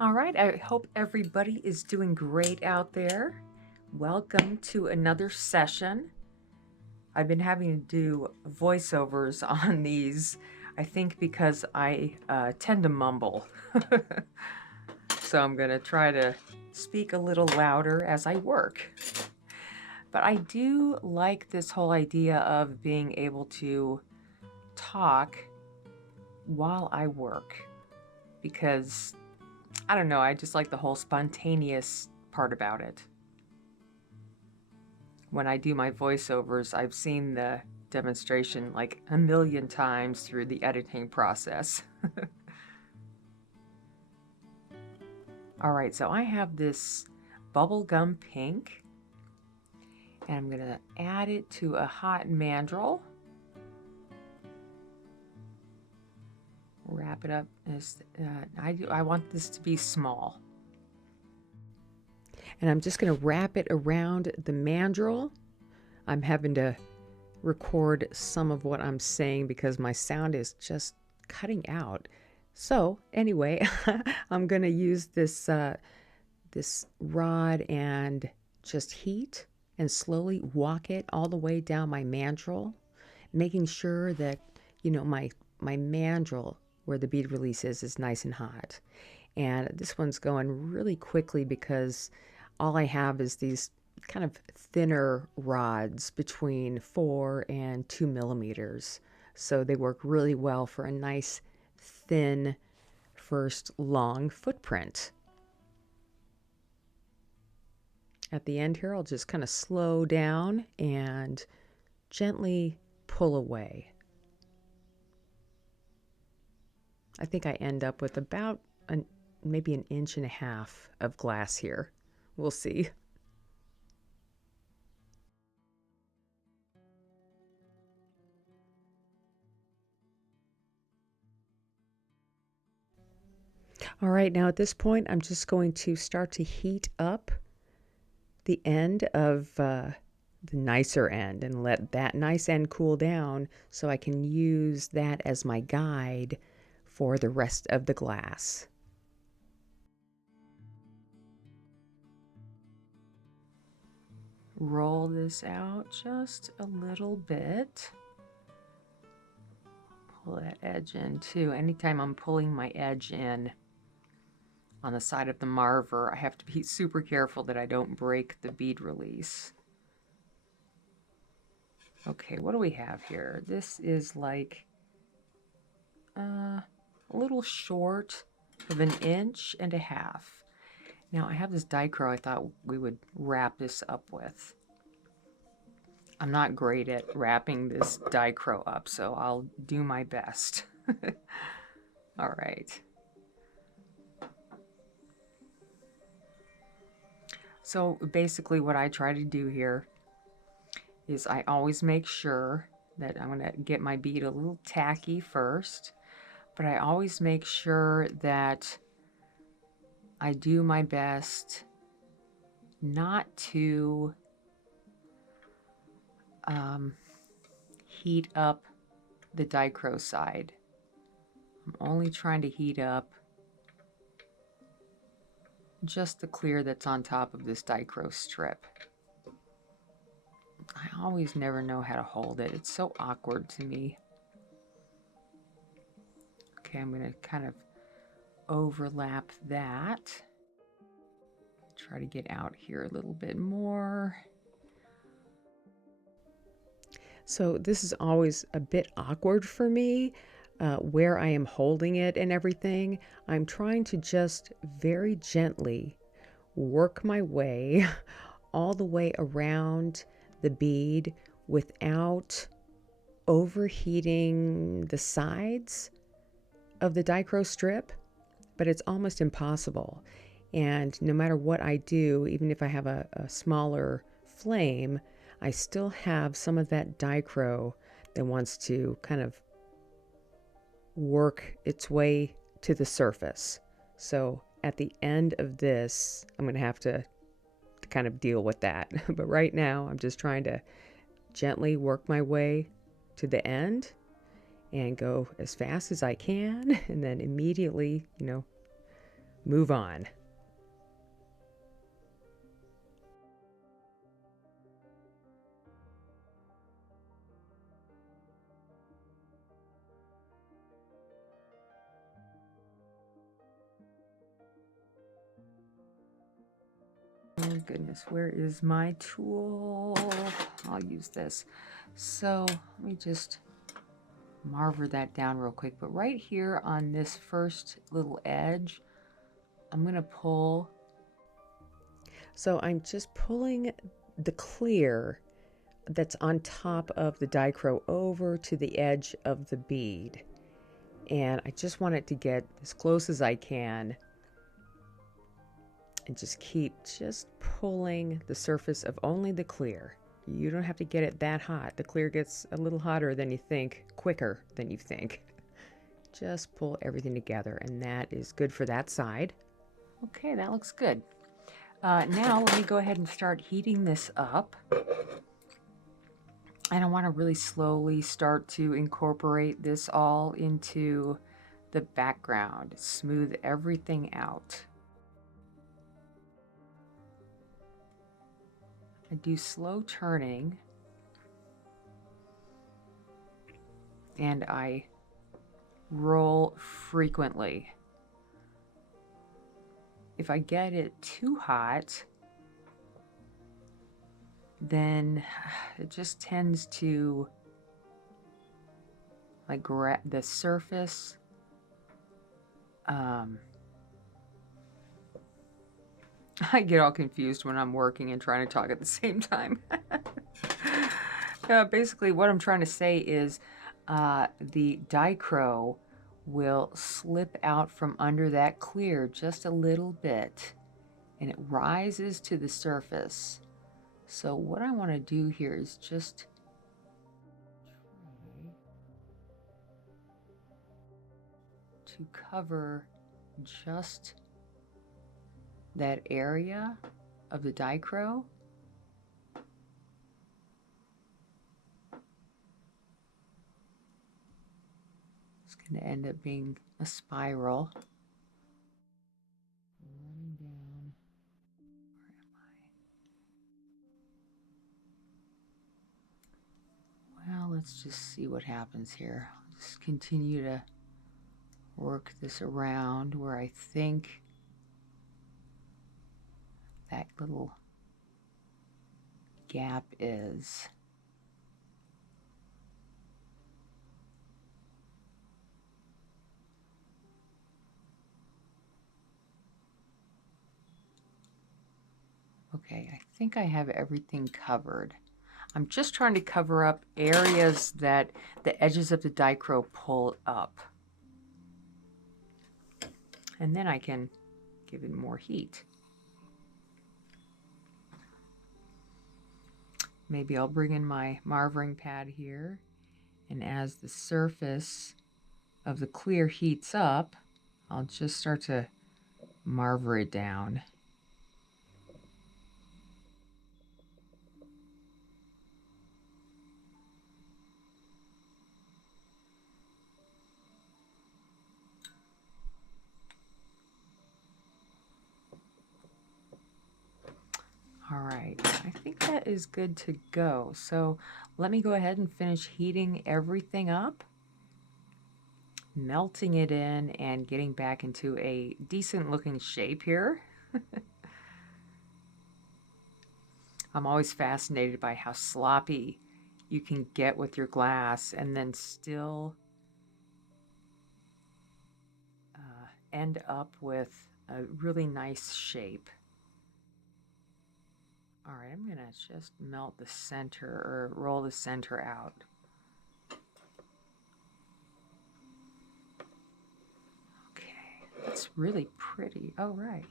All right, I hope everybody is doing great out there. Welcome to another session. I've been having to do voiceovers on these, I think because I tend to mumble. So I'm going to try to speak a little louder as I work. But I do like this whole idea of being able to talk while I work because I don't know, I just like the whole spontaneous part about it. When I do my voiceovers, I've seen the demonstration like a million times through the editing process. All right, so I have this bubblegum pink, and I'm going to add it to a hot mandrel. Wrap it up. I want this to be small. And I'm just going to wrap it around the mandrel. I'm having to record some of what I'm saying because my sound is just cutting out. So anyway, I'm going to use this rod and just heat and slowly walk it all the way down my mandrel, making sure that, my mandrel where the bead release is nice and hot. And this one's going really quickly because all I have is these kind of thinner rods between 4 and 2 millimeters. So they work really well for a nice thin first long footprint. At the end here, I'll just kind of slow down and gently pull away. I think I end up with about maybe 1.5 inches of glass here. We'll see. All right, now at this point, I'm just going to start to heat up the end of the nicer end and let that nice end cool down so I can use that as my guide for the rest of the glass. Roll this out just a little bit. Pull that edge in too. Anytime I'm pulling my edge in on the side of the marver, I have to be super careful that I don't break the bead release. Okay, what do we have here? This is like a little short of 1.5 inches. Now I have this dicro I thought we would wrap this up with. I'm not great at wrapping this dicro up, so I'll do my best. All right. So basically what I try to do here is I always make sure that I'm going to get my bead a little tacky first, but I always make sure that I do my best not to heat up the dicro side. I'm only trying to heat up just the clear that's on top of this dicro strip. I always never know how to hold it. It's so awkward to me. Okay, I'm going to kind of overlap that. Try to get out here a little bit more. So this is always a bit awkward for me, where I am holding it and everything. I'm trying to just very gently work my way all the way around the bead without overheating the sides of the dicro strip, but it's almost impossible. And no matter what I do, even if I have a smaller flame, I still have some of that dicro that wants to kind of work its way to the surface. So at the end of this, I'm going to have to kind of deal with that. But right now, I'm just trying to gently work my way to the end and go as fast as I can, and then immediately, move on. Oh goodness, where is my tool? I'll use this. So let me just marver that down real quick. But right here on this first little edge, I'm going to pull. So I'm just pulling the clear that's on top of the dicro over to the edge of the bead. And I just want it to get as close as I can. And just keep pulling the surface of only the clear. You don't have to get it that hot. The clear gets a little hotter than you think, quicker than you think. Just pull everything together, and that is good for that side. Okay, that looks good. Now let me go ahead and start heating this up. And I want to really slowly start to incorporate this all into the background, smooth everything out. I do slow turning, and I roll frequently. If I get it too hot, then it just tends to like grab the surface. I get all confused when I'm working and trying to talk at the same time. Basically, what I'm trying to say is the dicro will slip out from under that clear just a little bit, and it rises to the surface. So what I want to do here is just try to cover just that area of the dicro. It's going to end up being a spiral. Running down. Where am I? Well, let's just see what happens here. I'll just continue to work this around where I think that little gap is. Okay, I think I have everything covered. I'm just trying to cover up areas that the edges of the dicro pull up. And then I can give it more heat. Maybe I'll bring in my marvering pad here, and as the surface of the clear heats up, I'll just start to marver it down. All right, I think that is good to go. So let me go ahead and finish heating everything up, melting it in, and getting back into a decent looking shape here. I'm always fascinated by how sloppy you can get with your glass and then still end up with a really nice shape. All right, I'm gonna just melt the center, or roll the center out. Okay, that's really pretty. All right.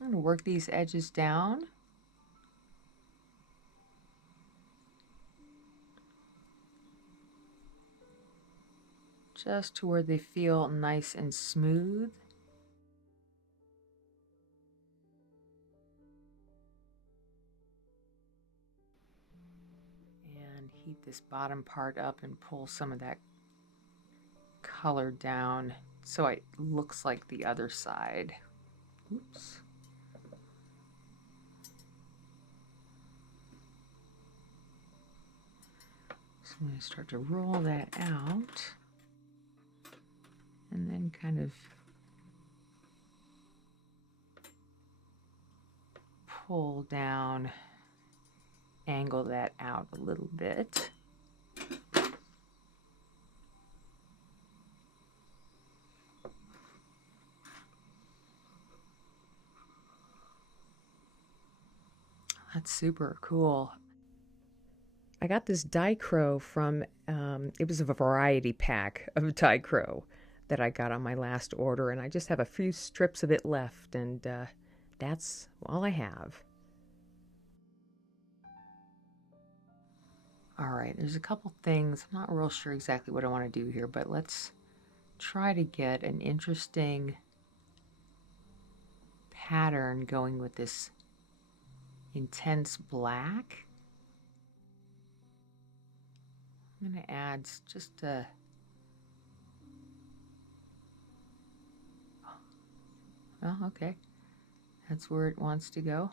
I'm gonna work these edges down. Just to where they feel nice and smooth. And heat this bottom part up and pull some of that color down so it looks like the other side. Oops. So I'm going to start to roll that out and then kind of pull down, angle that out a little bit. That's super cool. I got this dicro from, it was a variety pack of dicro that I got on my last order, and I just have a few strips of it left, and that's all I have. All right, there's a couple things. I'm not real sure exactly what I want to do here, but let's try to get an interesting pattern going with this intense black. I'm going to add just a oh, okay. That's where it wants to go.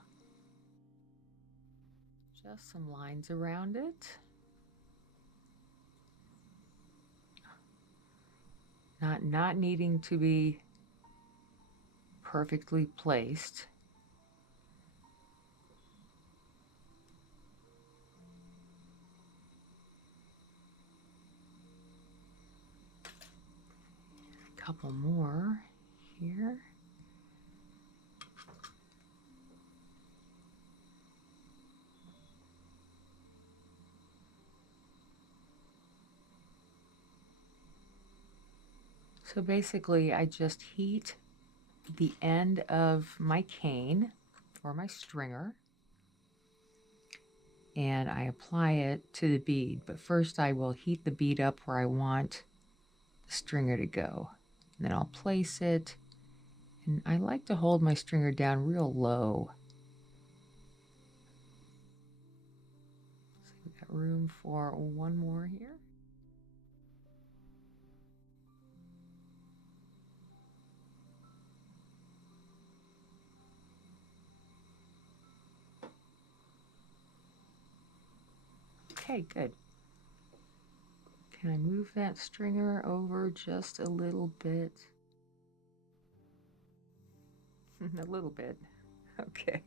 Just some lines around it. Not needing to be perfectly placed. A couple more here. So basically, I just heat the end of my cane or my stringer, and I apply it to the bead. But first I will heat the bead up where I want the stringer to go. And then I'll place it, and I like to hold my stringer down real low. So we've got room for one more here. Okay, good. Can I move that stringer over just a little bit? A little bit. Okay.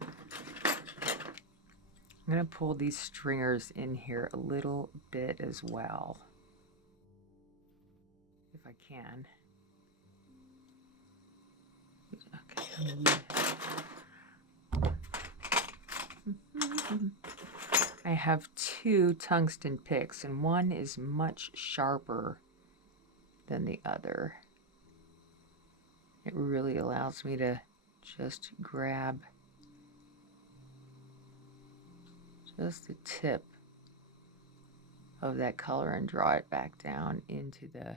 I'm going to pull these stringers in here a little bit as well, if I can. Okay. I have two tungsten picks, and one is much sharper than the other. It really allows me to just grab just the tip of that color and draw it back down into the...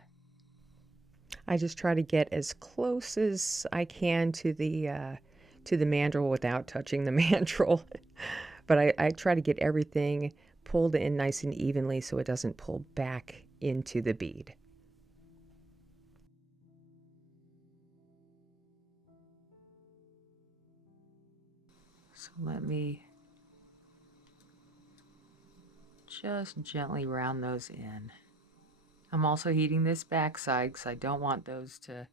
I just try to get as close as I can to the mandrel without touching the mandrel. But I try to get everything pulled in nice and evenly so it doesn't pull back into the bead. So let me just gently round those in. I'm also heating this backside because I don't want those to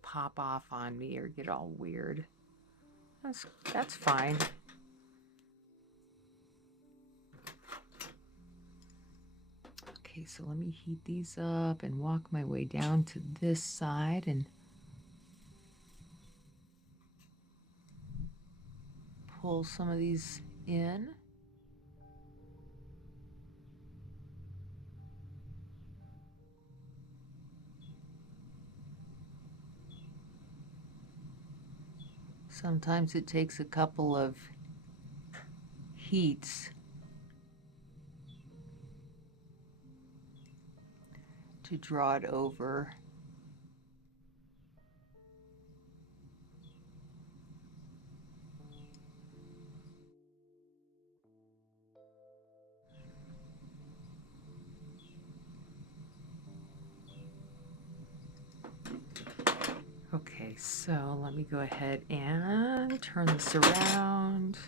pop off on me or get all weird. That's fine. Okay, so let me heat these up and walk my way down to this side and pull some of these in. Sometimes it takes a couple of heats to draw it over. Okay, so let me go ahead and turn this around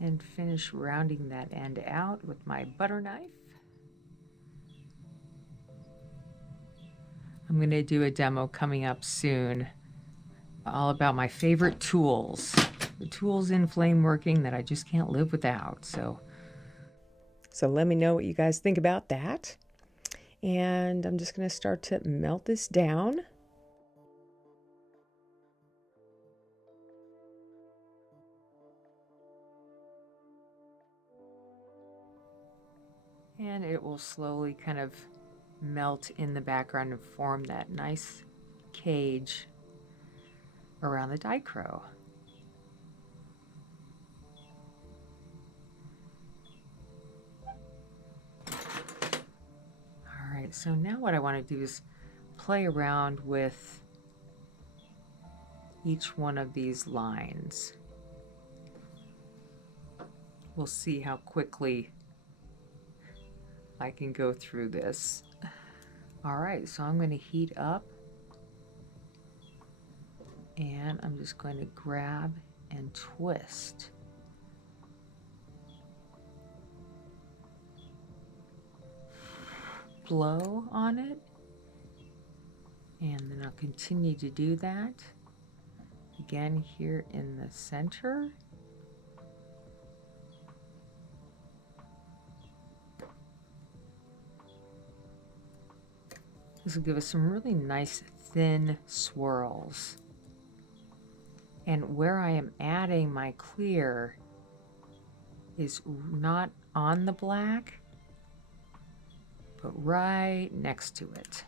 and finish rounding that end out with my butter knife. I'm going to do a demo coming up soon, all about my favorite tools, the tools in Flameworking that I just can't live without. So let me know what you guys think about that. And I'm just going to start to melt this down. And it will slowly kind of melt in the background and form that nice cage around the dicro. All right, so now what I want to do is play around with each one of these lines. We'll see how quickly I can go through this. All right, so I'm going to heat up, and I'm just going to grab and twist. Blow on it, and then I'll continue to do that again here in the center. This will give us some really nice thin swirls. And where I am adding my clear is not on the black, but right next to it.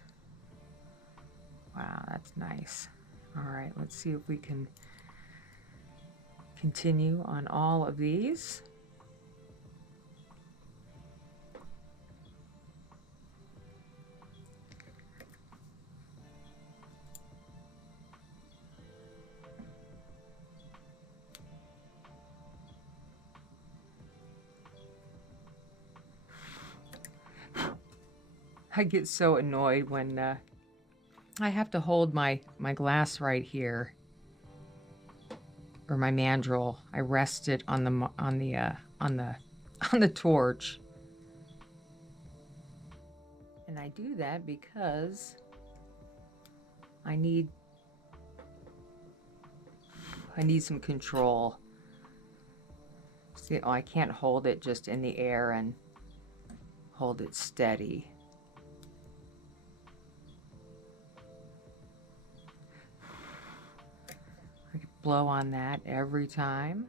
Wow, that's nice. All right, let's see if we can continue on all of these. I get so annoyed when I have to hold my glass right here, or my mandrel. I rest it on the torch, and I do that because I need some control. See, I can't hold it just in the air and hold it steady. Blow on that every time.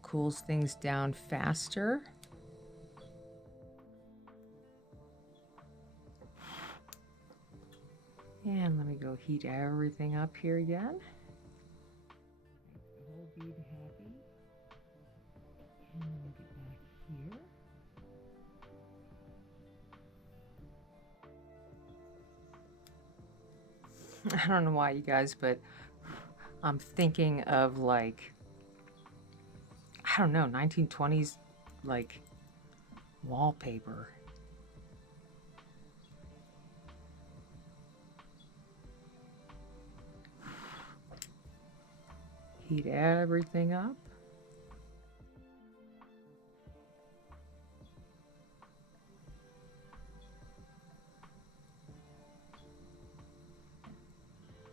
Cools things down faster. And let me go heat everything up here again. The whole bead happy. And let me get back here. I don't know why, you guys, but I'm thinking of, like, I don't know, 1920s, like, wallpaper. Heat everything up.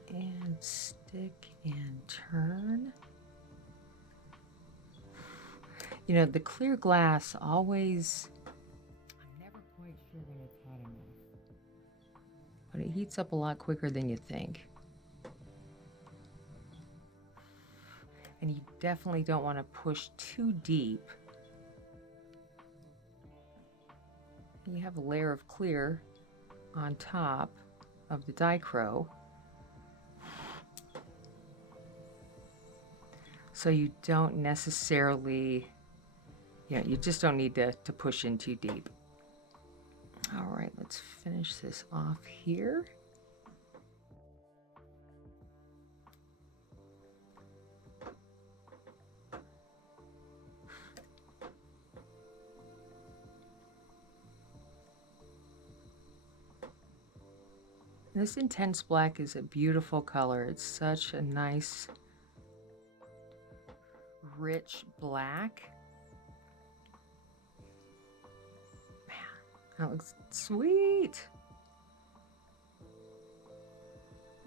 And stick and turn. You know, the clear glass always, I'm never quite sure when it's hot enough, but it heats up a lot quicker than you think. And you definitely don't want to push too deep. You have a layer of clear on top of the dicro, so you don't necessarily, you just don't need to push in too deep. All right, let's finish this off here. This intense black is a beautiful color. It's such a nice, rich black. Man, that looks sweet.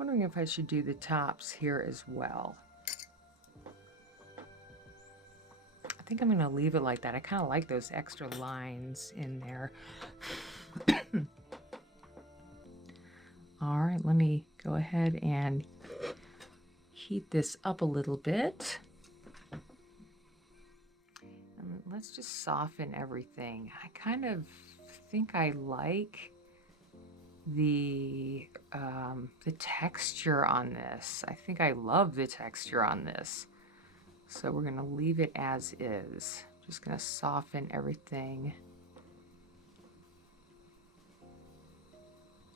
Wondering if I should do the tops here as well. I think I'm going to leave it like that. I kind of like those extra lines in there. All right, let me go ahead and heat this up a little bit. And let's just soften everything. I kind of think I like the texture on this. I think I love the texture on this. So we're going to leave it as is. Just going to soften everything.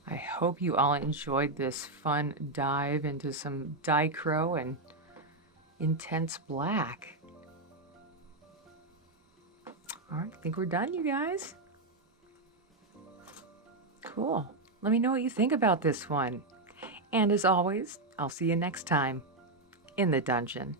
I hope you all enjoyed this fun dive into some dicro and intense black. All right, I think we're done, you guys. Cool. Let me know what you think about this one. And as always, I'll see you next time in the dungeon.